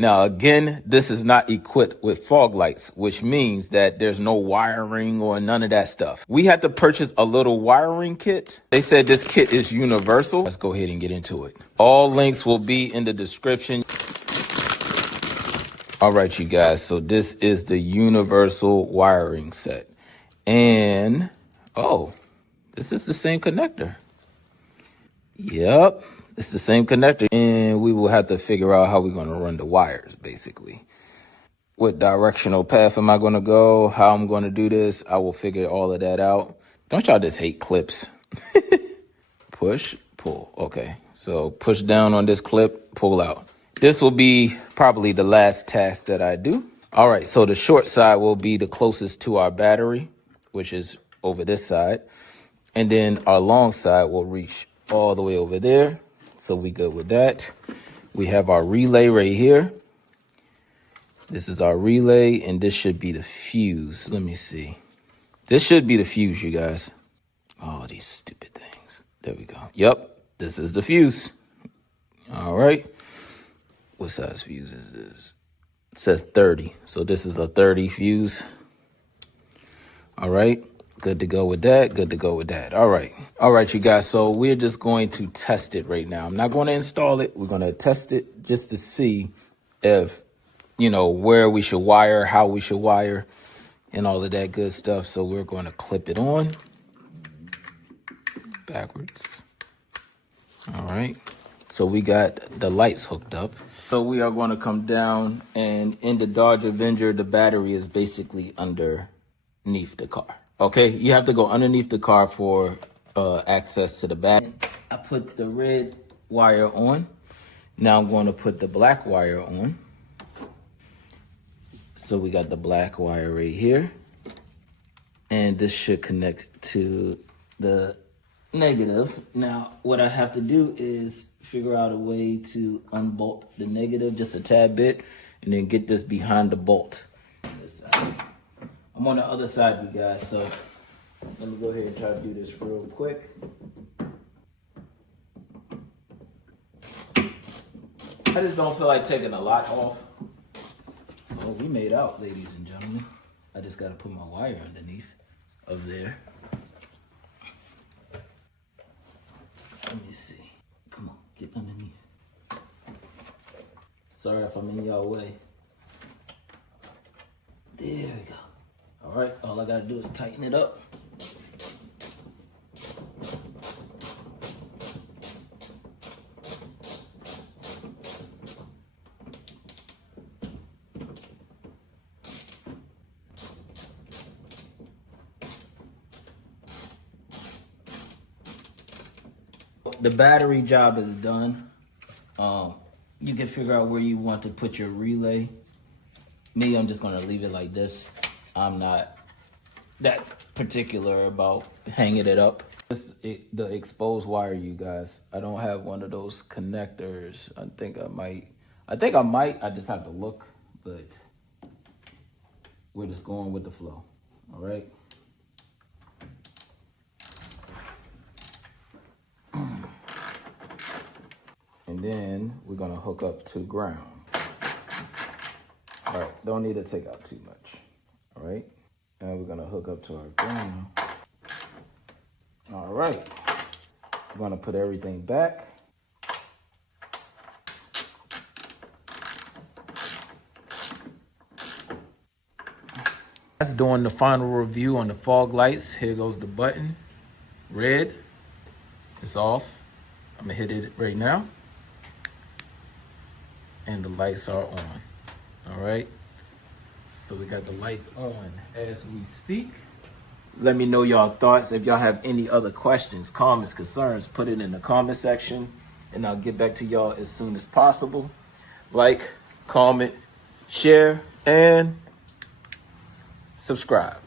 Now, again, this is not equipped with fog lights, which means that there's no wiring or none of that stuff. We had to purchase a little wiring kit. They said this kit is universal. Let's go ahead and get into it. All links will be in the description. All right, you guys. So this is the universal wiring set. And, oh, this is the same connector. Yep. It's the same connector, and we will have to figure out how we're going to run the wires, basically. What directional path am I going to go? How I'm going to do this? I will figure all of that out. Don't y'all just hate clips? Push, pull. Okay, so push down on this clip, pull out. This will be probably the last task that I do. All right, so the short side will be the closest to our battery, which is over this side. And then our long side will reach all the way over there. So we good with that. We have our relay right here. This is our relay, and this should be the fuse. Let me see. This should be the fuse, you guys. Oh, these stupid things. There we go. Yep, this is the fuse. All right. What size fuse is this? It says 30. So this is a 30 fuse. All right. Good to go with that. Good to go with that. All right. All right, you guys. So we're just going to test it right now. I'm not going to install it. We're going to test it just to see if, you know, where we should wire, how we should wire, and all of that good stuff. So we're going to clip it on backwards. All right. So we got the lights hooked up. So we are going to come down, and in the Dodge Avenger, the battery is basically underneath the car. Okay, you have to go underneath the car for access to the battery. I put the red wire on. Now I'm going to put the black wire on. So we got the black wire right here. And this should connect to the negative. Now, what I have to do is figure out a way to unbolt the negative just a tad bit and then get this behind the bolt. This side. I'm on the other side, you guys, so let me go ahead and try to do this real quick. I just don't feel like taking a lot off. Oh, we made out, ladies and gentlemen. I just got to put my wire underneath of there. Let me see. Come on, get underneath. Sorry if I'm in y'all way. There we go. All right, all I gotta do is tighten it up. The battery job is done. You can figure out where you want to put your relay. Me, I'm just gonna leave it like this. I'm not that particular about hanging it up. The exposed wire, you guys. I don't have one of those connectors. I think I might. I just have to look, but we're just going with the flow. All right. And then we're gonna hook up to ground. All right, don't need to take out too much. All right, and we're gonna hook up to our ground. All right, we're gonna put everything back. That's doing the final review on the fog lights. Here goes the button, red, it's off. I'm gonna hit it right now. And the lights are on. All right. So we got the lights on as we speak. Let me know y'all thoughts. If y'all have any other questions, comments, concerns, put it in the comment section and I'll get back to y'all as soon as possible. Like, comment, share, and subscribe.